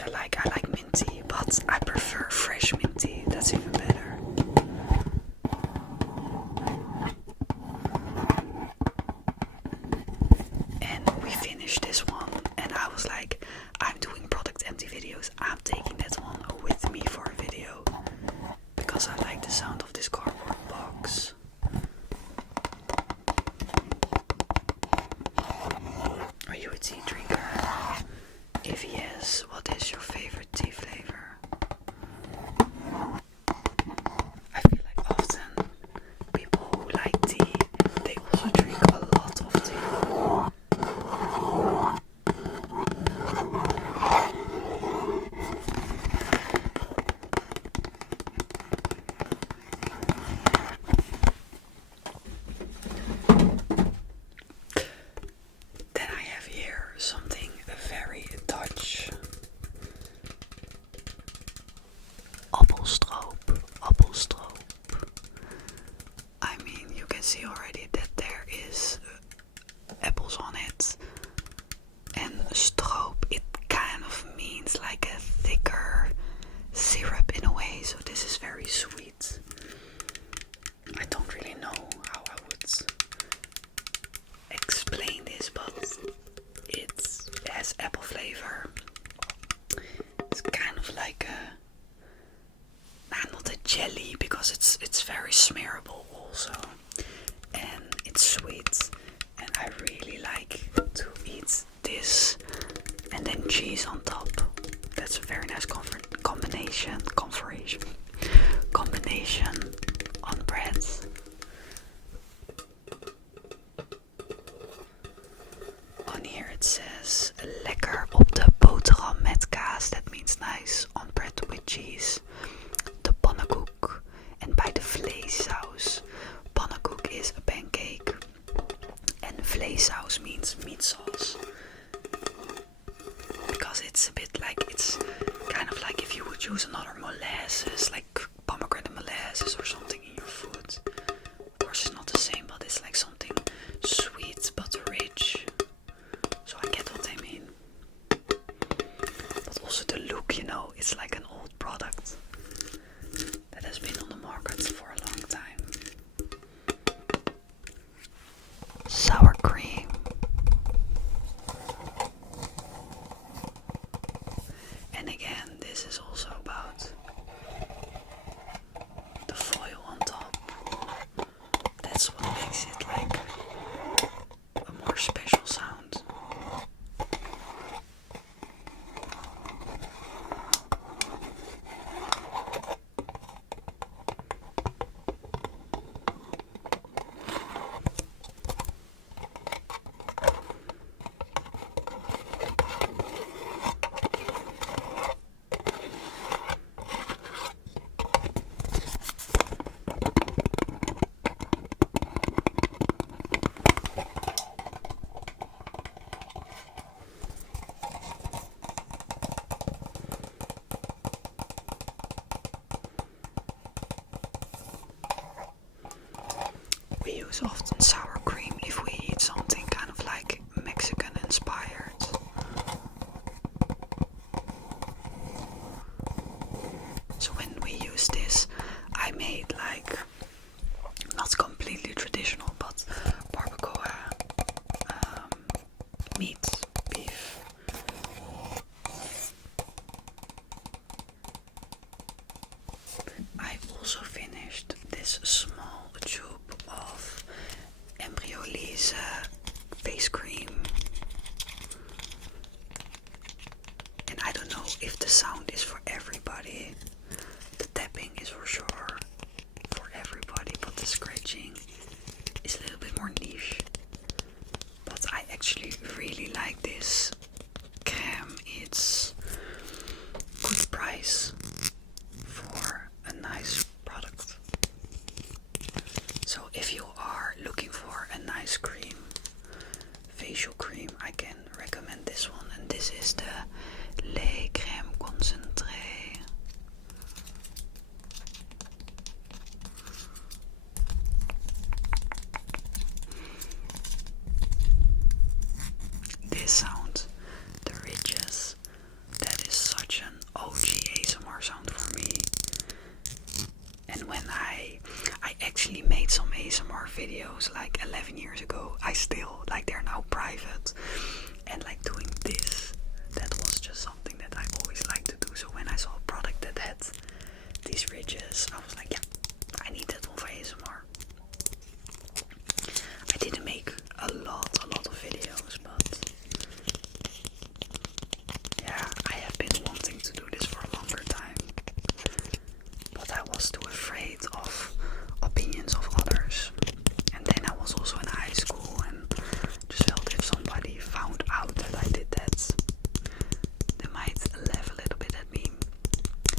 which I like. I like mint tea, but I prefer fresh mint tea. That's even better. And we finished this one, and I was like, I'm doing product empty videos. I'm taking that one with me for a video because I like the sound of this cardboard box. Are you a tea drinker? If yes, what is your favorite tea flavor? I feel like often people who like tea, they also drink a lot of tea. Then I have here something very Dutch. Appelstroop. I mean, you can see already that there is apples on it. And stroop, it kind of means like a thicker syrup in a way. So this is very sweet. I don't really know how I would explain this, but it has apple flavor. It's kind of like not a jelly, because it's very smearable also, and it's sweet, and I really like to eat this and then cheese on top. That's a very nice combination on bread. On here it says lekker op de boterham met kaas. That means nice on bread with cheese. De pannenkoek. En bij de vleessaus. Pannenkoek is a pancake. And vleessaus means meat sauce. Because it's a bit like, it's kind of like if you would use another molasses, like pomegranate molasses or something in your food. Of course it's not the same, but it's like something sweet but rich. So I get what they mean. But also the look, you know, it's like an old product that has been on the market for a long time. Sour cream. And again, this is also about the foil on top. That's what makes it like a more special sound. We use often sour cream if we eat something kind of like Mexican inspired. So when we use this, I made like, not completely traditional, but barbacoa meat, beef. I've also finished this small tube of Empties face cream, and I don't know if the sound is for everybody. The tapping is for sure for everybody, but the scratching is a little bit more niche. But I actually really like this crème. It's good price for a nice product. So if you are looking for a nice cream, facial cream, I can recommend this one. And this is the Lait Crème Concentré. This sound, the ridges, that is such videos like 11 years ago. I still, like, they're now private. And like doing this, that was just something that I always liked to do. So when I saw a product that had these ridges, I was like, yeah, I need that one for ASMR. I didn't make a lot of videos, but yeah, I have been wanting to do this for a longer time. But I was too afraid of opinions of others. And then I was also in high school and just felt if somebody found out that I did that, they might laugh a little bit at me.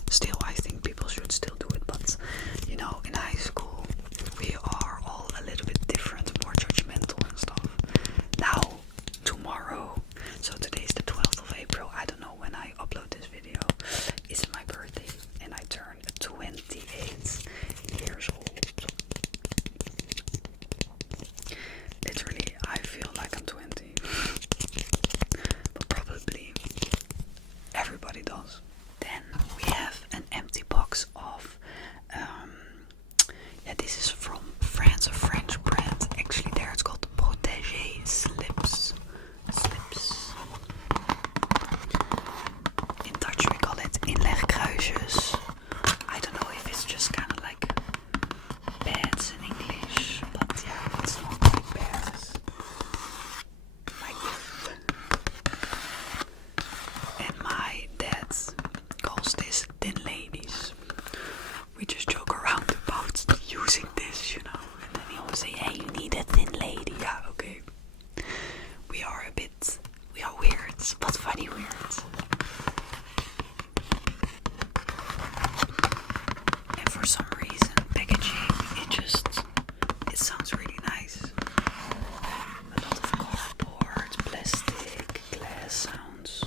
Still, I think people should still do it, but you know, in high school we are all a little bit different, more judgmental and stuff. Now, tomorrow, so today's the 12th of April, I don't know when I upload this video, it's my birthday and I turn 28 years old. Literally, I feel like I'm 20. But probably everybody does. Then we have an empty box of, yeah, this is from France, a French brand. Actually, there it's called Beverages slips. In Dutch we call it inlegkruisjes. I don't know if it's just kind of like beds in English, but yeah, it's not like bears. Like this. And my dad calls this thin ladies. We just joke around about using this, you know. And then he always say, hey, you need a thin lady. Yeah, okay. We are weird, but funny weird. And for some reason, packaging, it sounds really nice. A lot of cardboard, plastic, glass sounds.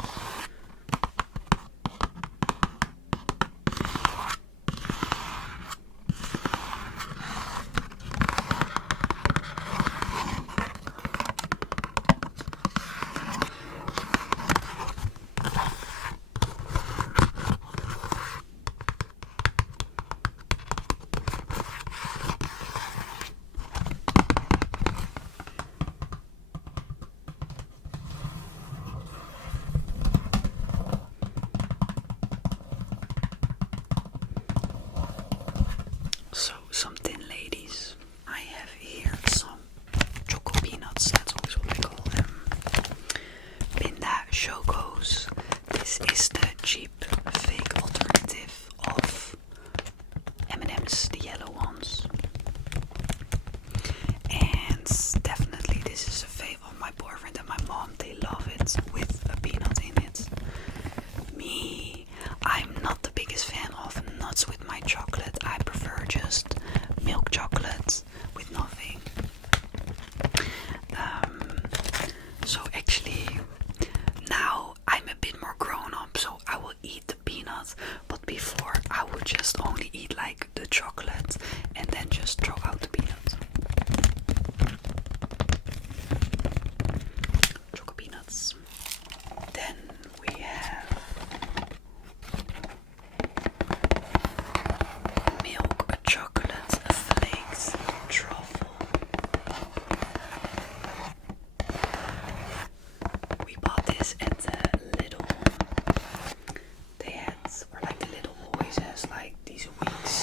So, some thin ladies. I have here some choco peanuts, that's always what I call them. Pinda Chocos. This is the cheap, fake alternative of M&M's, the yellow ones. And definitely this is a fave of my boyfriend and my mom. They love it with a peanut in it. Me, I'm not the biggest fan of nuts with my chocolate. I prefer just milk chocolate with nothing. So actually now I'm a bit more grown up, so I will eat the peanuts, but before I would just only eat like the chocolate and then just throw out the peanuts. Choco peanuts. Then we have milk chocolate flakes truffle. We bought this at the Lidl. They had, or like the Lidl always has like these weeks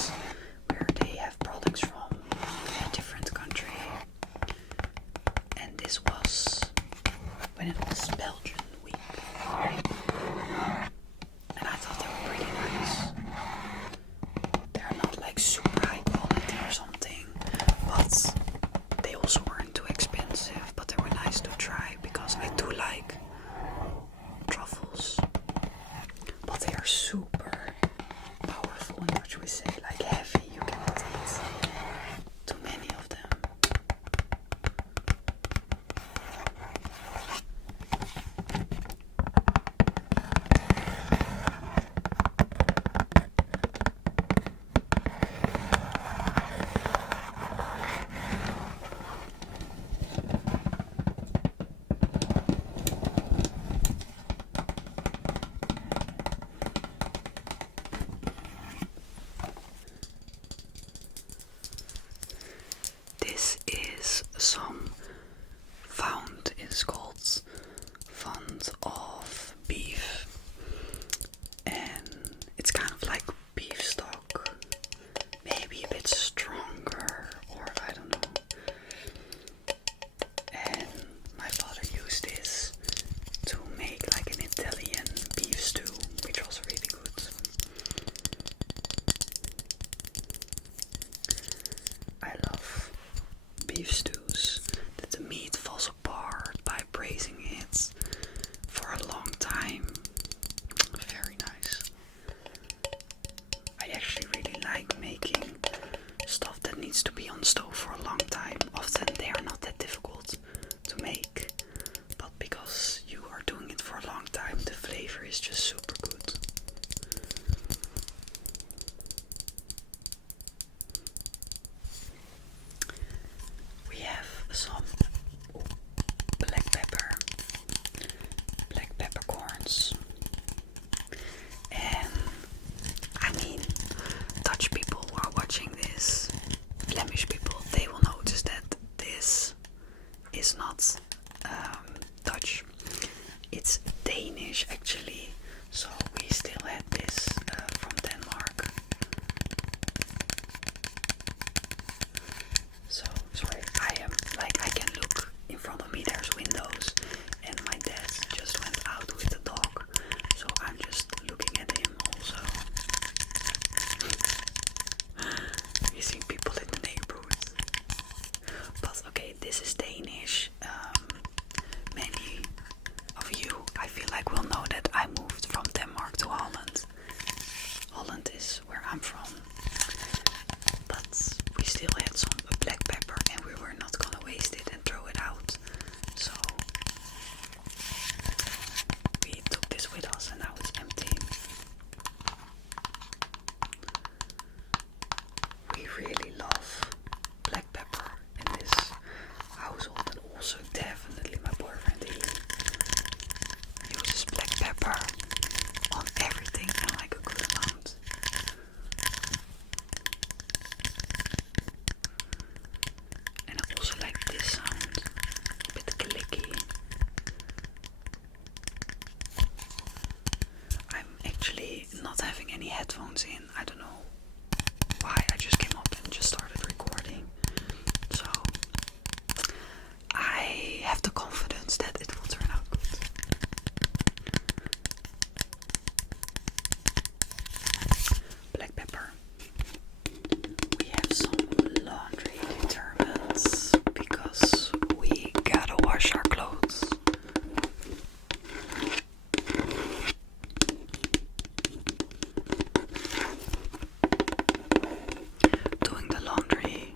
I'm from. But we still had some black pepper and we were not gonna waste it and throw it out. So we took this with us and now it's empty. We really love black pepper in this household, and also definitely my boyfriend, he uses black pepper on everything and like a good amount. And I also like this sound, a bit clicky. I'm actually not having any headphones in. I don't know why. I just came up and just started recording. So I have the confidence that it will turn out good. Black pepper. We have some laundry detergents because we gotta wash our clothes. Doing the laundry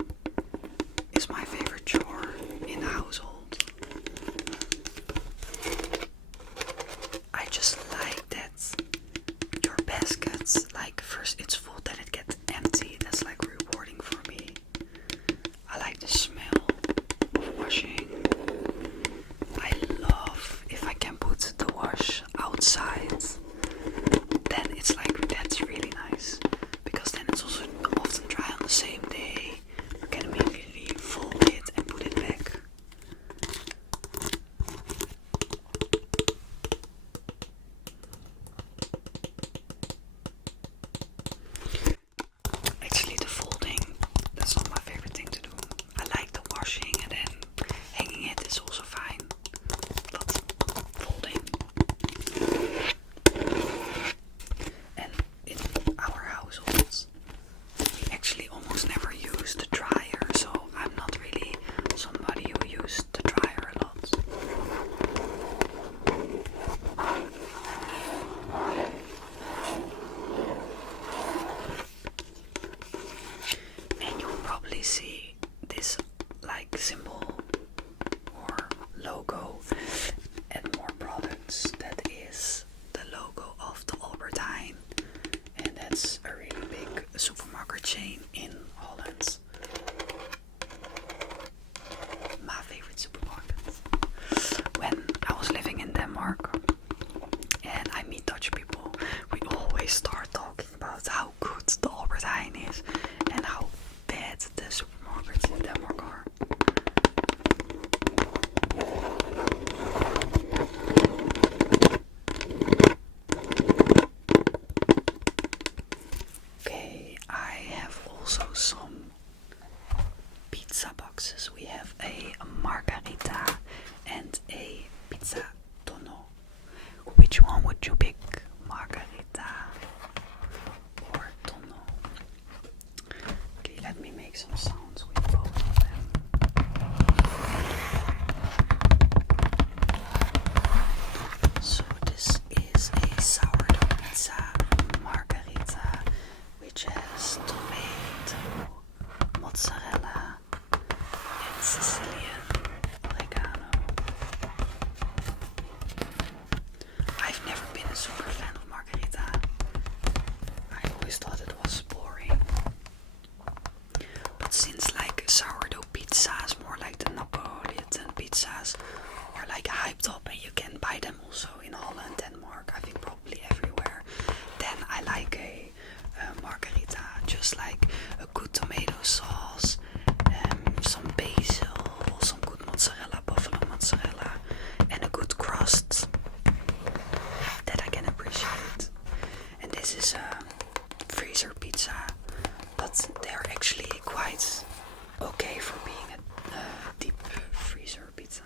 is my favorite chore in the household. I just like that your baskets, like first it's full, then it gets empty. That's like rewarding for me. I like the smell of washing. I love if I can put the wash outside. Then it's like, that's really nice. Because then it's also often dry on the same day. You can immediately fold it and put it back. Actually, the folding, that's not my favorite thing to do. I like the washing and then hanging it is also fine. But folding. And in our households, we actually almost never use the dryer, so I'm not really somebody who uses the dryer a lot. And you'll probably see this like symbol or logo and more products. That is the logo of the Albert Heijn, and that's a really big supermarket chain in Holland. My favorite supermarket. When I was living in Denmark and I meet Dutch people, we always start talking about how good the Albert Heijn is and how bad the supermarkets in Denmark are. Okay, I have also some pizza boxes. We have a margarita and a pizza tonno. Which one would you pick? Margarita or tonno? Okay, let me make some sounds with both of them. So this is a sourdough pizza margarita, which has tomato, mozzarella, and Sicilian oregano. I've never been a super fan of margarita. I always thought it was boring. But since like sourdough pizzas, more like the Napolitan pizzas, are like hyped up and you can buy them also in Holland, Denmark, I think probably everywhere, then I like a margarita, just like a good tomato sauce, some basil, some good mozzarella, buffalo mozzarella, and a good crust that I can appreciate. And this is a freezer pizza, but they're actually quite okay for being a deep freezer pizza.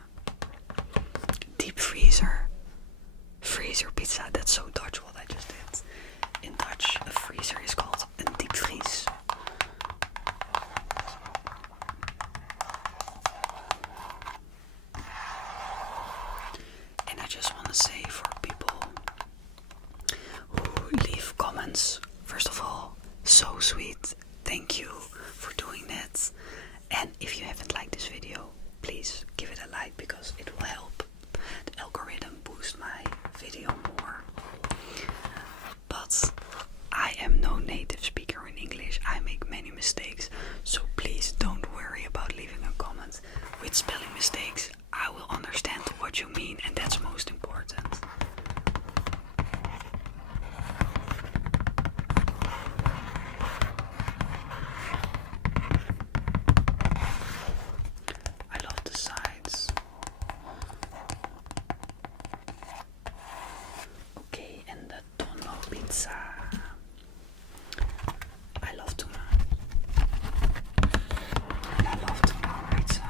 Deep freezer pizza, that's so Dutch what I just did. In Dutch, a freezer is called een diepvries. And I just want to say, for people who leave comments, first of all, so sweet. Thank you for doing that. And if you haven't liked this video, please give it a like, because it will help the algorithm boost my video more. But I am no native speaker in English. I make many mistakes, so please don't worry about leaving a comment with spelling mistakes. I will understand what you mean, and that's most important. I love the sides. Okay, and the tonno pizza. I love tuna. And I love tuna pizza.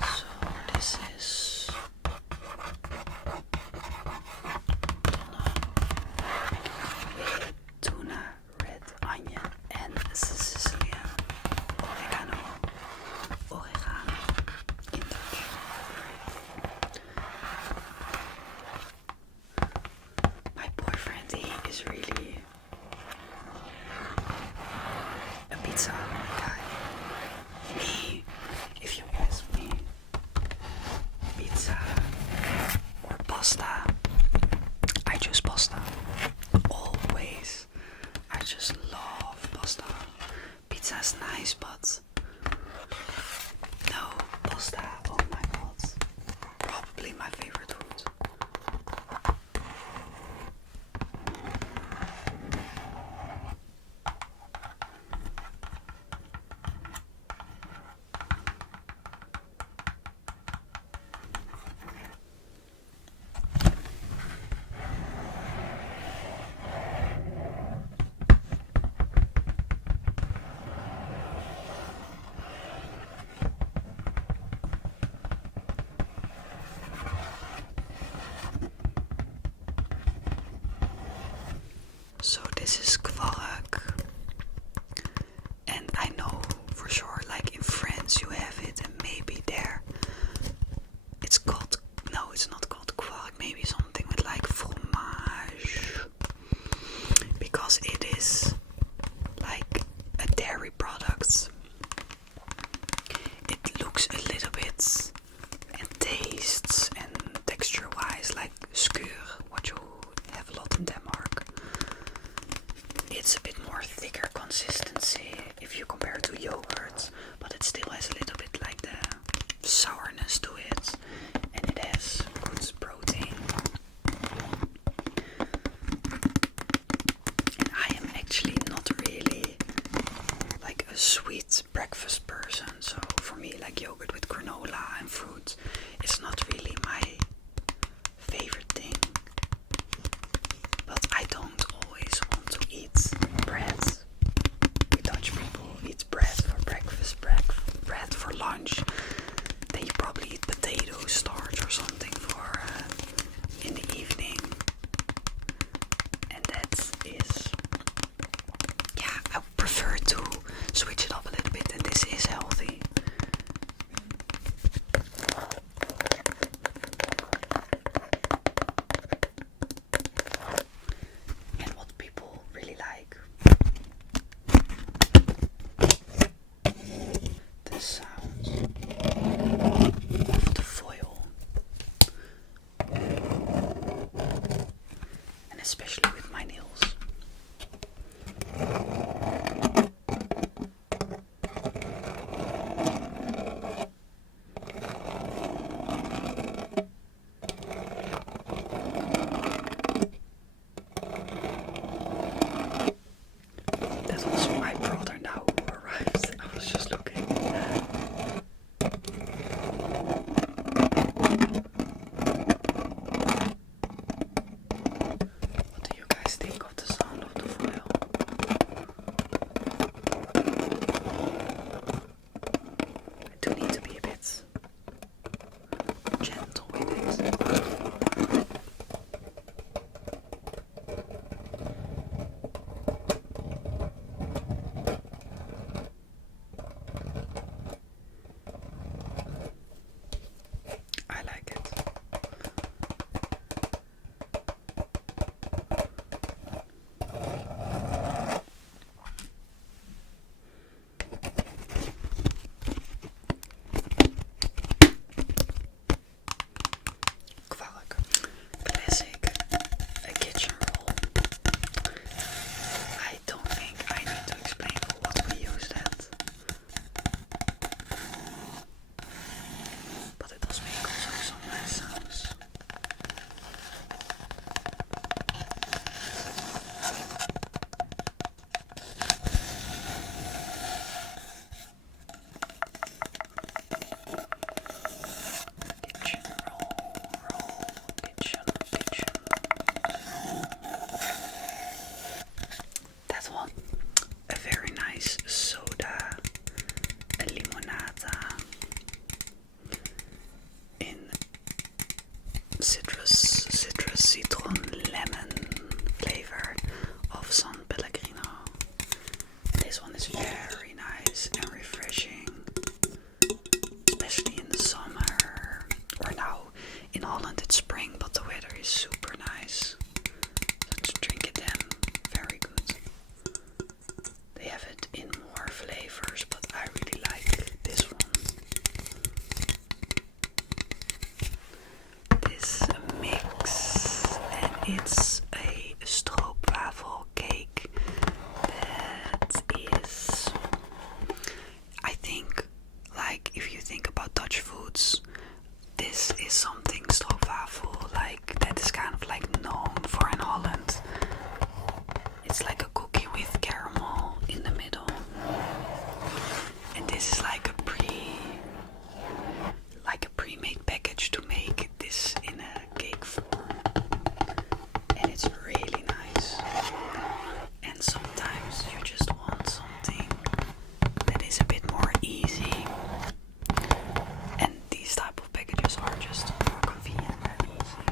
So this is tuna, red onion, and Sicilian oregano. In Dutch. My boyfriend, he is really a pizza guy. Me, if you ask me, pizza or pasta, I choose pasta. Always. I just love pasta. Pizza is nice, but no, pasta, oh my god. Probably my favorite food. So this is kwark, and I know for sure, like in France you have it, and maybe there it's called, no, it's not called kwark, maybe something with like fromage, because it is like a dairy product. It looks a little bit and tastes and texture wise like skyr, what you have a lot in Denmark. It's a bit more thicker consistency if you compare it to yogurt, but it still has a little bit like the sourness to it, and it has good protein. And I am actually not really like a sweet breakfast person, so for me like yogurt with granola and fruit, it's not really my favorite thing. But I don't always want to eat bread. We Dutch people eat bread for breakfast, bread for lunch. Then you probably eat potato starch or something for in the evening. And that is, yeah, I prefer to switch it up a little bit, and this is healthy. And what people really like, the sound of the foil, and especially with my nails. That's also my brother now who arrived. I was just looking. What do you guys is super nice. Let's drink it then. Very good. They have it in more flavors, but I really like this one. This mix, and it's a stroopwafel cake that is, I think, like if you think about Dutch foods, this is something stroopwafel like that is kind of like known for in Holland. It's like a cookie with caramel in the middle, and this is like a pre-made package to make this in a cake form, and it's really nice. And sometimes you just want something that is a bit more easy, and these type of packages are just more convenient and easy.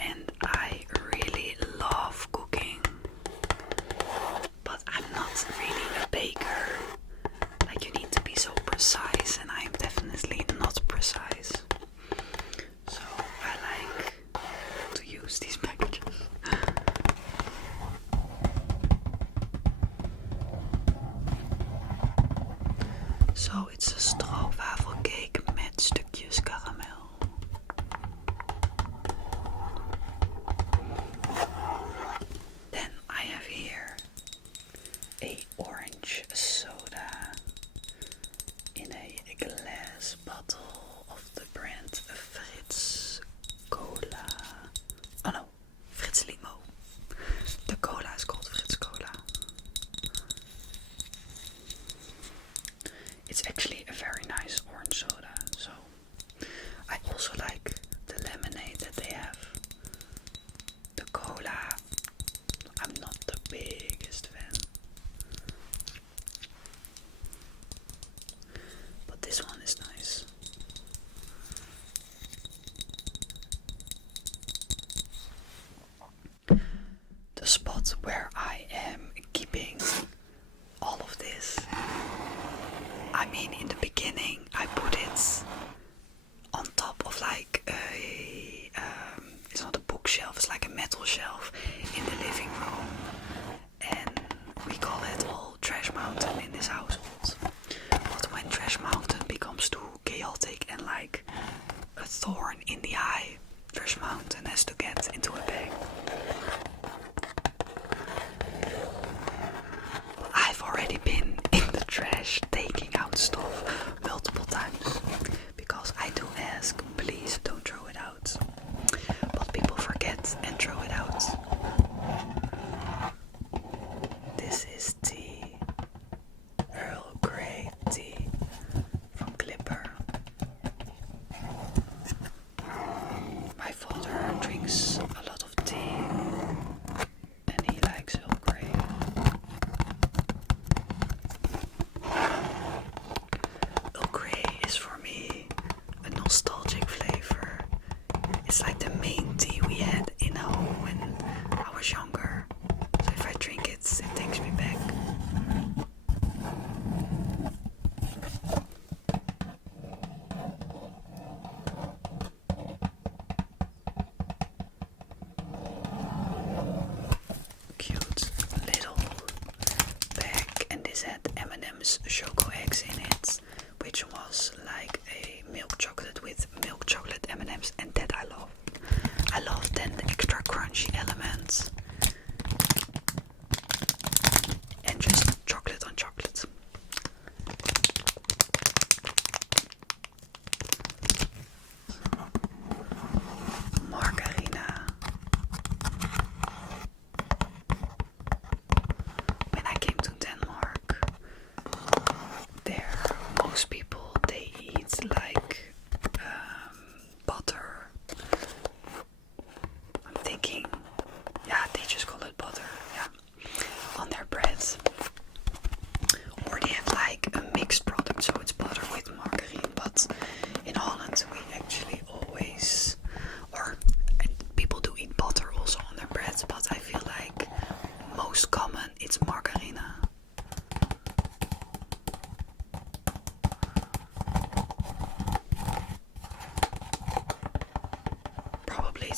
And I really love cooking, but I'm not really a baker. Like, you need to be so precise, and I'm definitely not precise. So I like to use these packages. So it's a stroopwafelcake met stukjes karamel. Then I have here a orange soda in a glass bottle of the brand Fritz Cola. Oh no, Fritz Limo. The cola is called Fritz Cola. It's actually a very nice orange soda. So I also like the lemonade that they have. The cola, I'm not the biggest fan. But this one is nice. The spot where I am keeping all of this, I mean, in the beginning I put it on top of like it's not a bookshelf, it's like a metal shelf in the living room, and we call it all Trash Mountain in this household. But when Trash Mountain becomes too chaotic and like a thorn in the eye, Trash Mountain has to get into a bag. I've already been in the trash taking out stuff multiple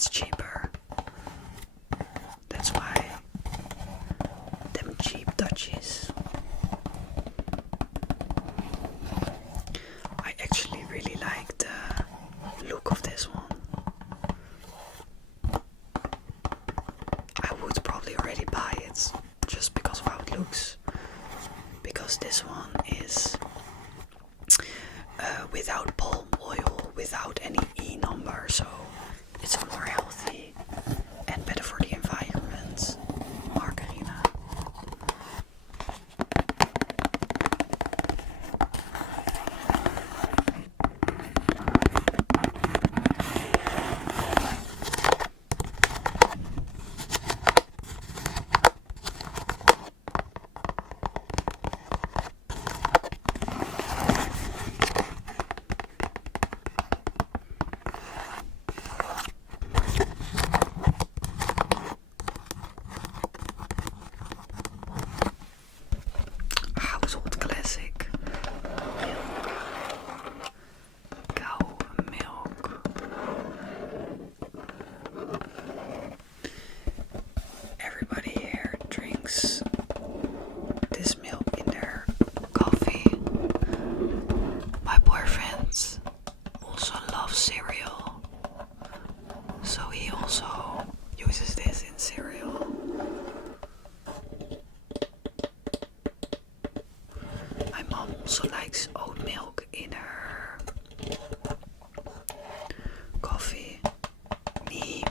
it's cheaper. That's why them cheap Dutchies. I actually really like the look of this one. I would probably already buy it just because of how it looks. Because this one is without palm oil, without any E number, so it's more healthy and better for the environment. Margarina. Household classic. Cow milk. Everybody here drinks this milk in their coffee. My boyfriend also loves cereal, so he also uses this in cereal. My mom also likes oat milk in her coffee. Me,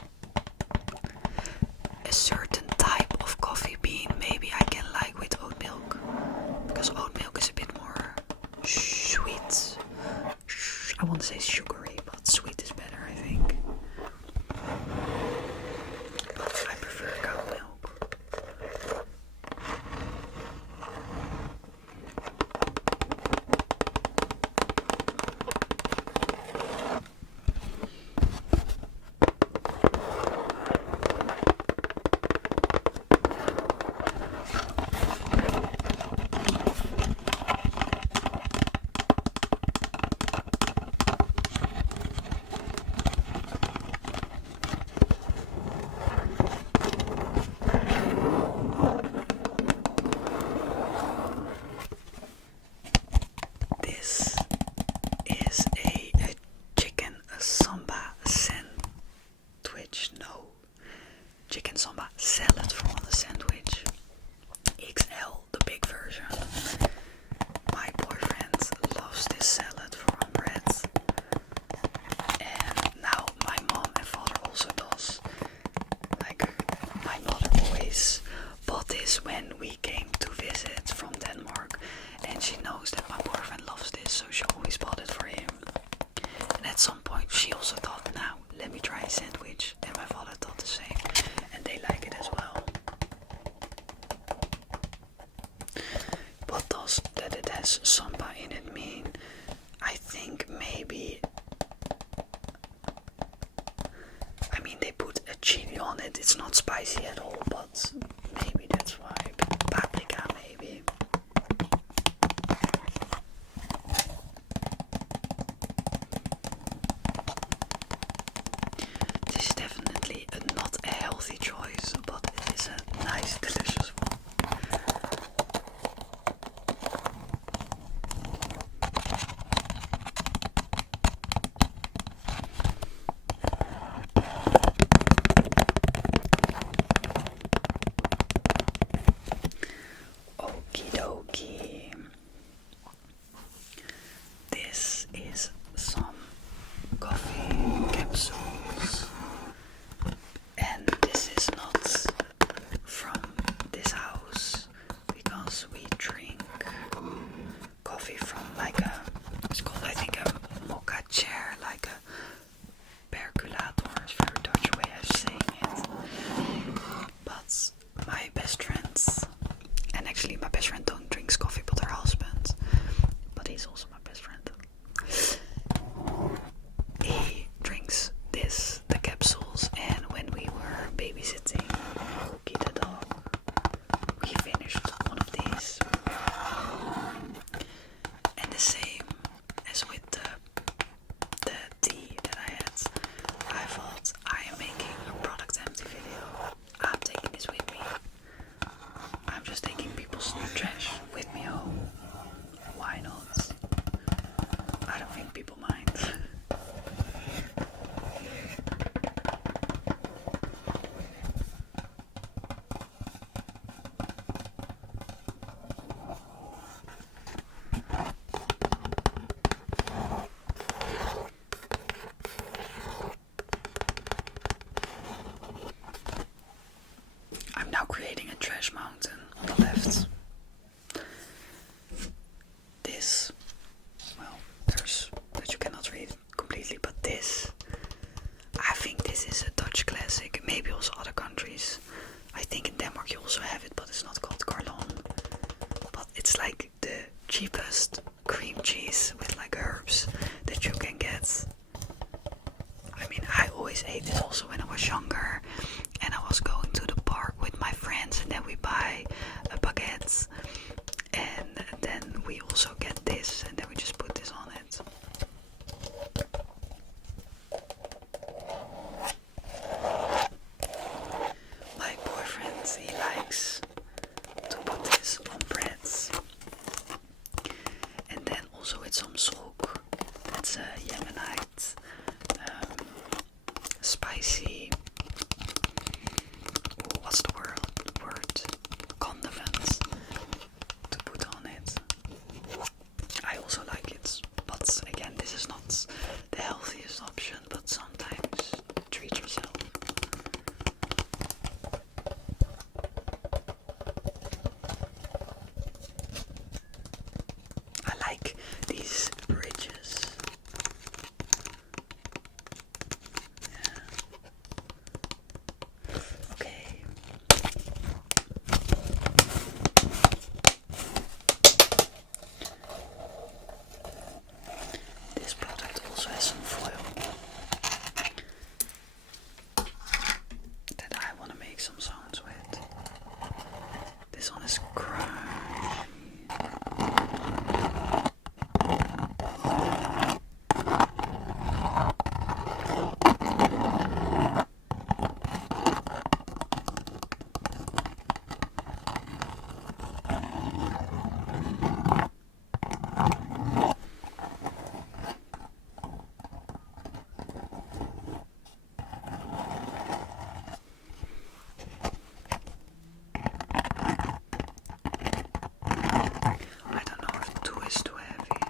a certain type of coffee bean maybe I can like with oat milk, because oat milk is a bit more sweet. I won't say sugary, but sweet is better, I think. But I prefer cow milk. This is a chicken samba sandwich. No, chicken samba salad from on the sandwich. XL, the big version. My boyfriend loves this salad from bread. And now my mom and father also does. Like, my mother always bought this when we came to visit from Denmark. And she knows that my boyfriend loves this, so she always bought it for him. And at some point she also thought, now let me try a sandwich. And my father thought the same. And they like it as well. What does that it has samba in it mean? I think maybe, I mean, they put a chili on it. It's not spicy at all, but maybe that's why. Paprika maybe. This is definitely not a healthy choice, but it is a nice, delicious one. Okie dokie. This is some coffee capsules. And this is not from this house, because we drink coffee from like a, it's called I think a mocha chair, like a percolator, is a very Dutch way of saying it. But my best friends, and actually my best friend don't drinks coffee but her husband, but he's also my best friend. He drinks this, the capsules, and when we were babysitting Cookie the dog, we finished one of these. And the same as with the tea that I had, I thought I am making cream cheese with like herbs that you can get. I mean, I always ate this also when I was younger, and I was going to the park with my friends, and then we buy baguettes, and then we also get this, and then we just put this on it. My boyfriend, he likes to put this on breads, and then also with some soak. That's a Yemenite spicy, what's the word? Condiments to put on it. I also like it, but again, this is not the healthiest option, but sometimes treat yourself. I like these bridges. Yeah. Okay. This product also has some foil that I want to make some sounds with. This one is crunchy. I don't know if 2 is too heavy.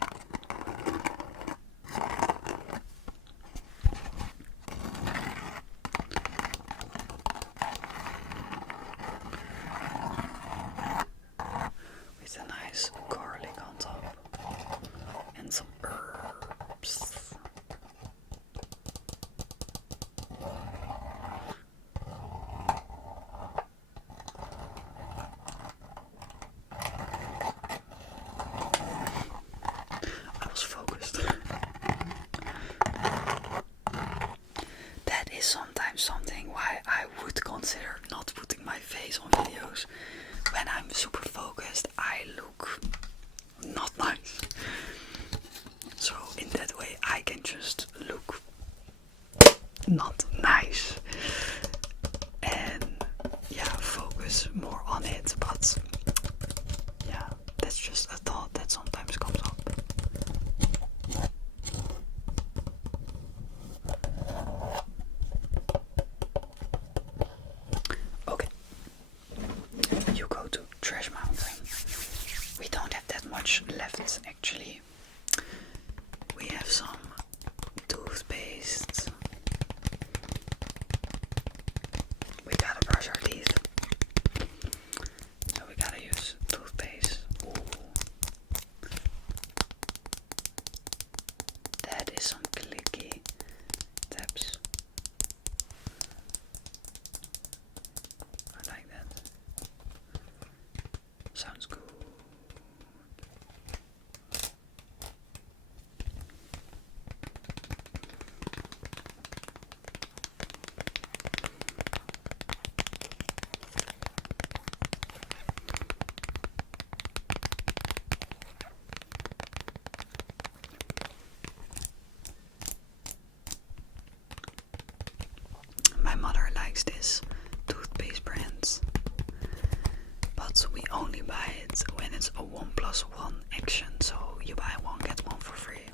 With a nice garlic on top and some herbs. I was focused. That is sometimes something why I would consider not putting my face on videos. When I'm super focused, I look not nice. So in that way, I can just look not nice and yeah, focus more on it. But yeah, that's just a thought that sometimes comes up. Okay, you go to Trash Mountain. We don't have that much left actually. We have some toothpaste. We gotta brush our teeth. So we gotta use toothpaste. Ooh. That is some clicky taps. I like that. Sounds good. My mother likes this toothpaste brand, but we only buy it when it's a 1+1 action, so you buy one get one for free.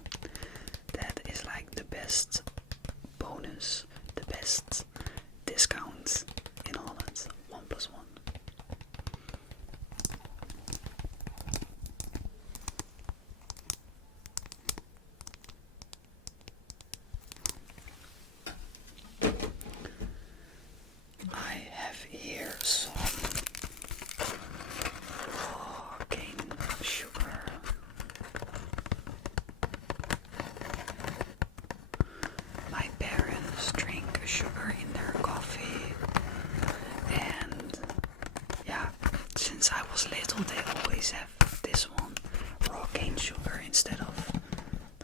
That is like the best bonus, the best discount in Holland. 1+1. I have here some cane sugar. instead of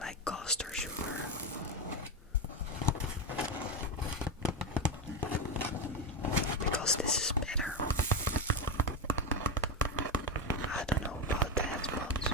like caster sugar. Because this is better. I don't know about that, but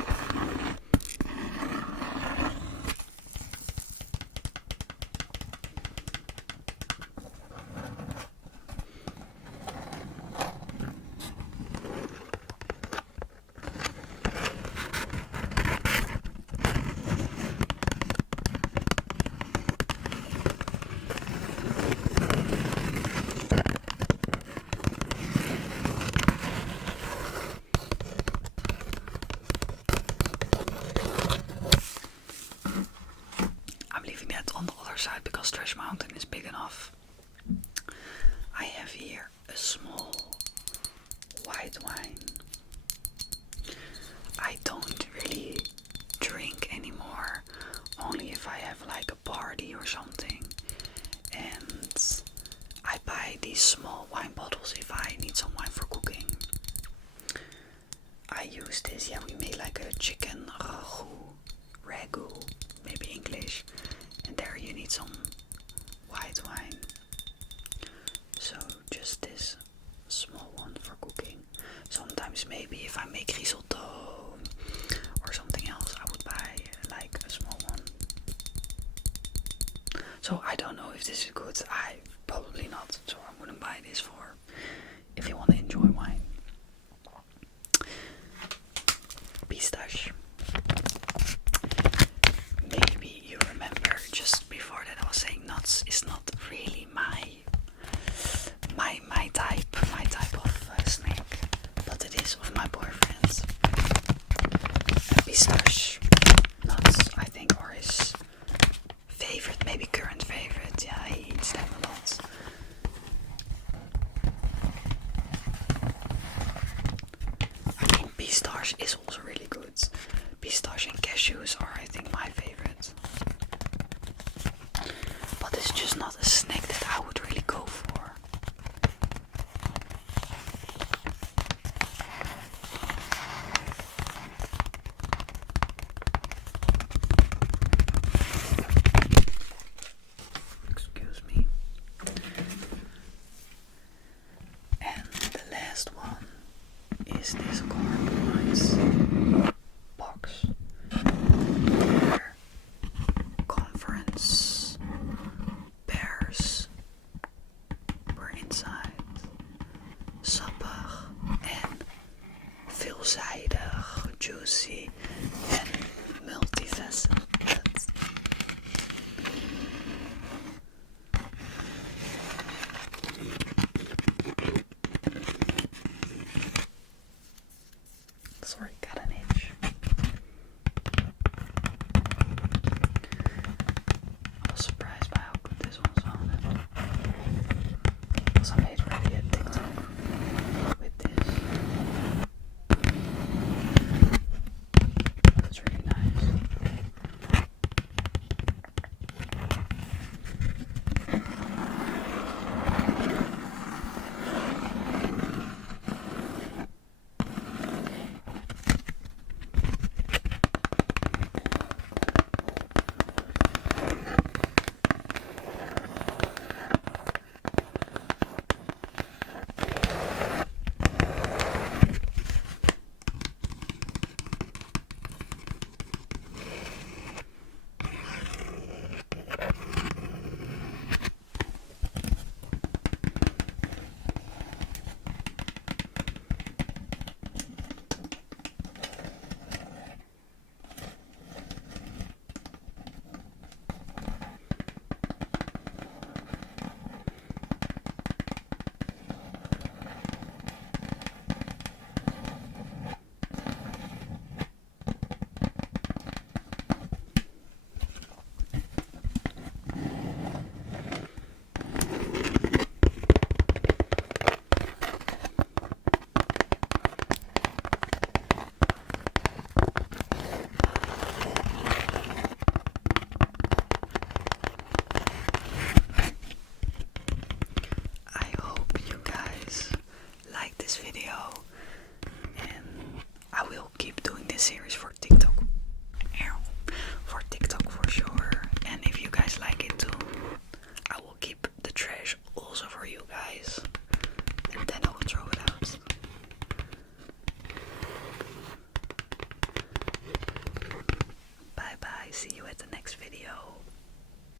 I'm leaving that on the other side because Trash Mountain is big enough. I have here a small white wine. I don't really drink anymore, only if I have like a party or something, and I buy these small wine bottles if I need some wine for cooking. I use this, we made like a chicken ragu, maybe English, and there you need some white wine. So just this small one for cooking. Sometimes maybe if I make risotto or something else, I would buy like a small one. So I don't know if this is good. Probably not. So I wouldn't buy this for